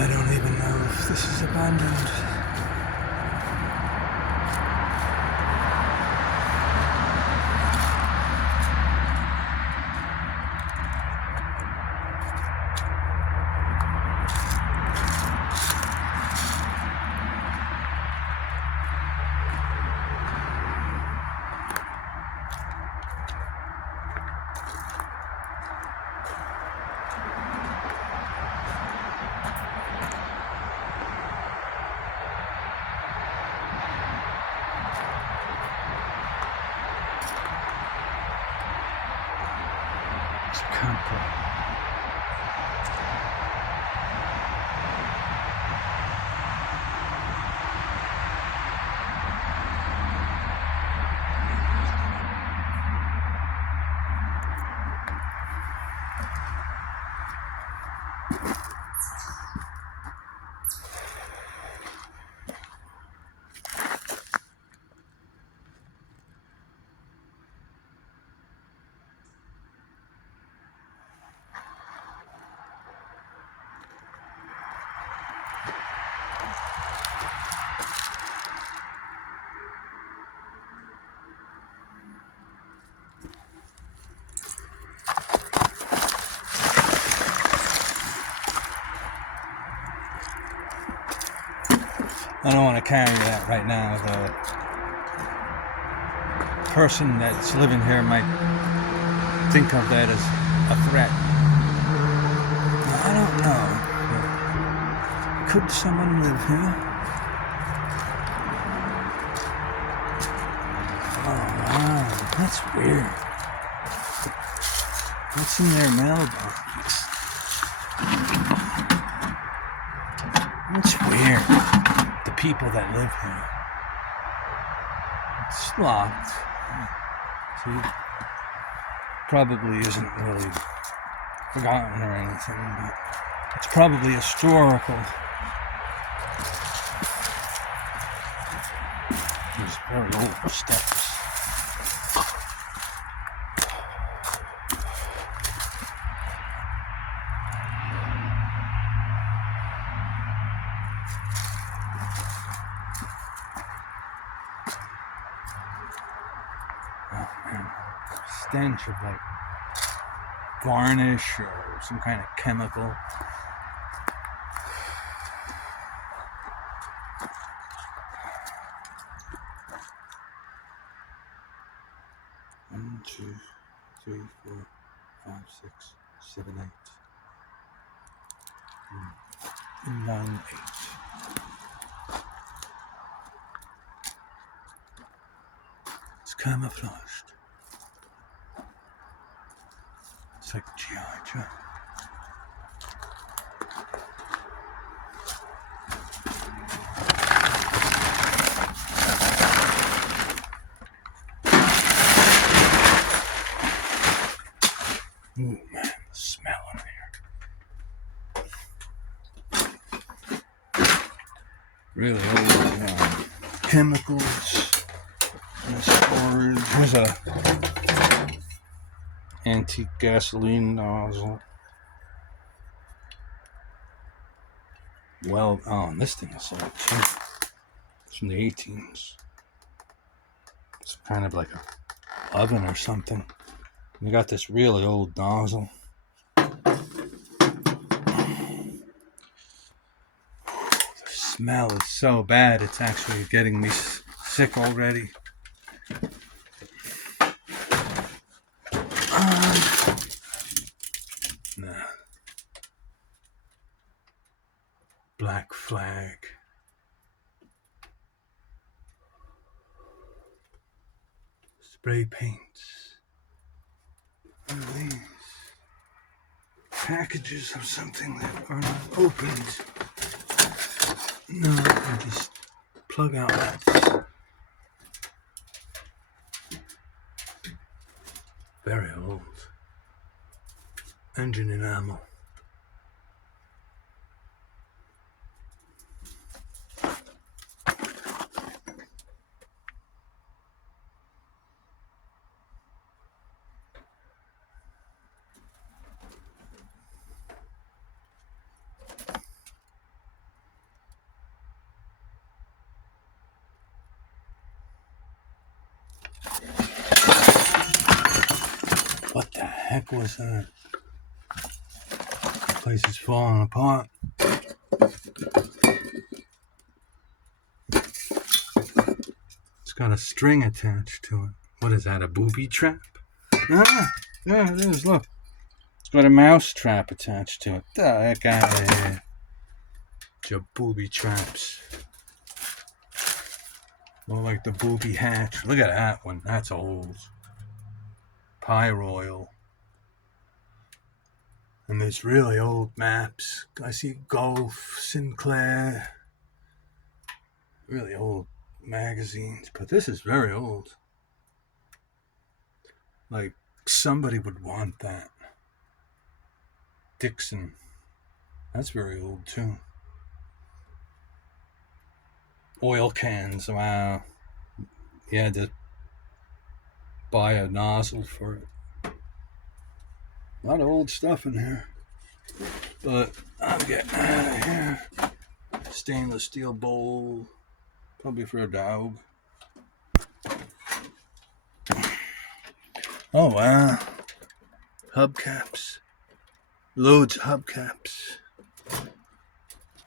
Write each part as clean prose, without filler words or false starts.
I don't even know if this is abandoned. It's a camper. I don't want to carry that right now. The person that's living here might think of that as a threat. I don't know. Could someone live here? Oh, wow. That's weird. What's in their mailbox? That's weird. The people that live here. It's locked. See, probably isn't really forgotten or anything, but it's probably historical. These very old steps. Stench of like varnish or some kind of chemical. One, two, three, 4, 5, 6, 7, 8. 1, 8. It's camouflaged. It's like G.I. Joe. Ooh, man, the smell in here. Really old chemicals in the storage. Here's a antique gasoline nozzle. Well, oh, and this thing is old too. It's from the 18s. It's kind of like a oven or something. We got this really old nozzle. The smell is so bad, it's actually getting me sick already. Nah. Black flag. Spray paints. What are these? Packages of something that are not opened. No, I just plug outlets. Very old. Engine enamel. fuck was that? The place is falling apart. It's got a string attached to it. What is that, a booby trap? Ah, yeah, it is, look. It's got a mouse trap attached to it. The heck out of here. Your booby traps. More like the booby hatch. Look at that one. That's old. Pyroil. And there's really old maps. I see Gulf, Sinclair. Really old magazines. But this is very old. Like, somebody would want that. Dixon. That's very old, too. Oil cans. Wow. You had to buy a nozzle for it. A lot of old stuff in here. But I'm getting out of here. Stainless steel bowl. Probably for a dog. Oh, wow. Hubcaps. Loads of hubcaps.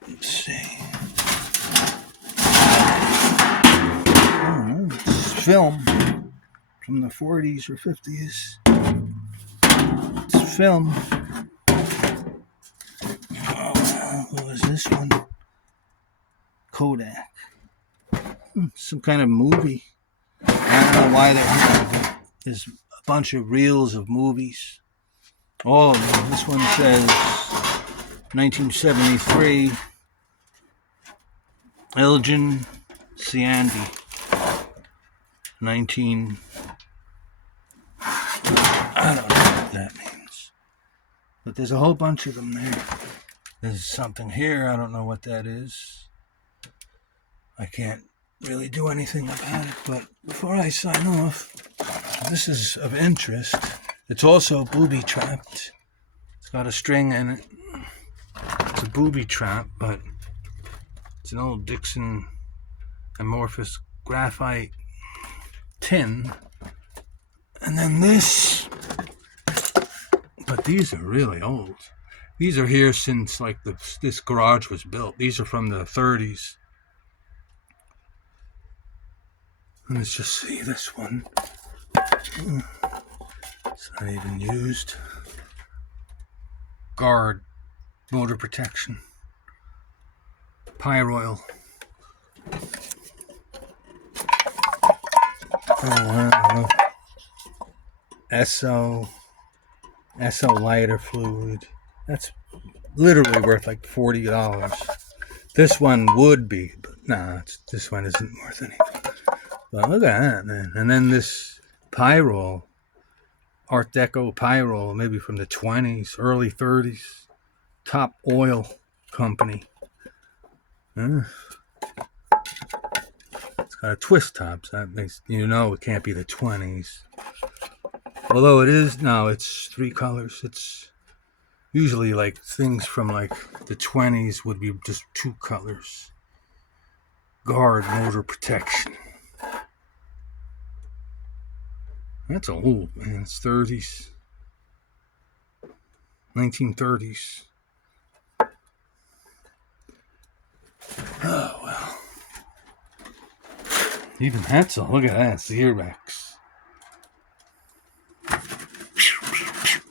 Let's see. Oh, it's film from the 40s or 50s. It's film. Oh, what was this one? Kodak. Some kind of movie. I don't know why they're here, but there's a bunch of reels of movies. Oh, this one says 1973. Elgin Ciandi. 19. I don't know what that means. But there's a whole bunch of them there. There's something here. I don't know what that is. I can't really do anything about it. But before I sign off, this is of interest. It's also booby trapped. It's got a string in it. It's a booby trap, but it's an old Dixon amorphous graphite tin. And then this. But these are really old. These are here since like this garage was built. These are from the 30s. And let's just see this one. It's not even used. Guard. Motor protection. Pyroil. Oh, wow. SO lighter fluid. That's literally worth like $40. This one would be, but nah, this one isn't worth anything. But look at that, man. And then this Pyroil, Art Deco Pyroil, maybe from the 20s, early 30s. Top oil company. It's got a twist top, so that makes it can't be the 20s. Although it is, no, it's 3 colors. It's usually like things from like the 20s would be just 2 colors. Guard motor protection. That's old, man. It's 30s. 1930s. Oh, well. Even Hetzel, look at that. Xerox.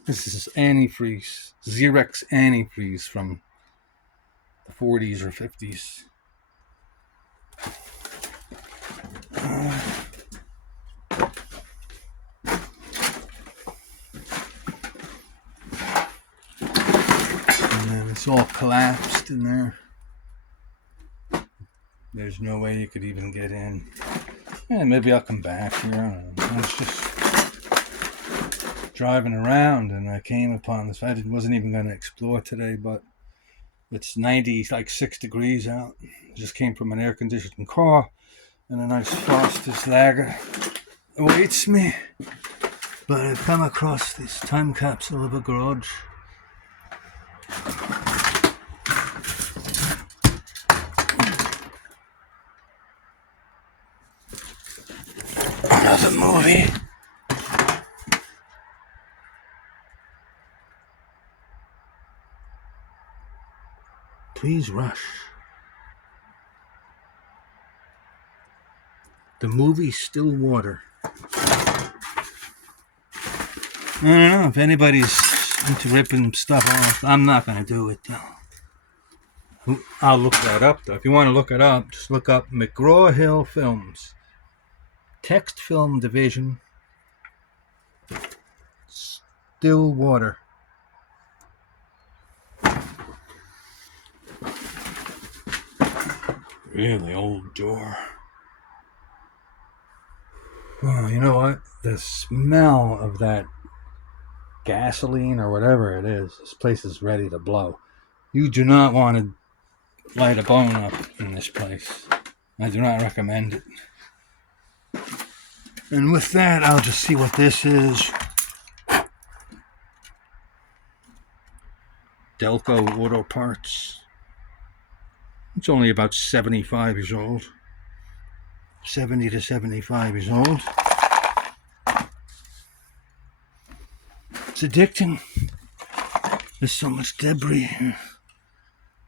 This is antifreeze. Xerox antifreeze from the 40s or 50s. And then it's all collapsed in there. There's no way you could even get in. Yeah, maybe I'll come back here. I don't know. I was just driving around and I came upon this. I wasn't even going to explore today, but it's 96 degrees out. Just came from an air-conditioned car, and a nice Foster's Lager awaits me. But I've come across this time capsule of a garage. Another movie. Please rush. The movie Stillwater. I don't know if anybody's into ripping stuff off. I'm not going to do it, though. I'll look that up, though. If you want to look it up, just look up McGraw-Hill Films. Text Film Division. Stillwater. Really old door. Oh, you know what? The smell of that gasoline or whatever it is, this place is ready to blow. You do not want to light a bone up in this place. I do not recommend it. And with that, I'll just see what this is. Delco Auto Parts. It's only about 75 years old. 70 to 75 years old. It's addicting. There's so much debris here.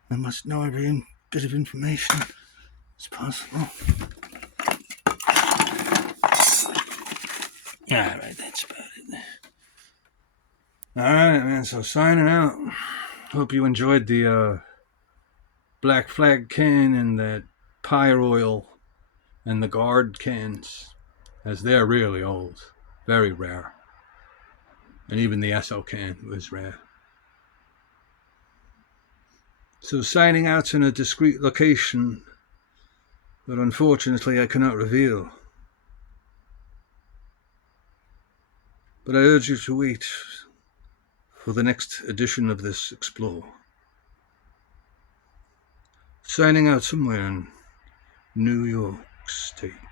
I must know every bit of information as possible. Alright, that's about it. Alright, man, so signing out. Hope you enjoyed the Black Flag can and that Pyre Oil and the Guard cans, as they're really old. Very rare. And even the SO can was rare. So signing out in a discreet location, but unfortunately I cannot reveal. But I urge you to wait for the next edition of this Explore. Signing out somewhere in New York State.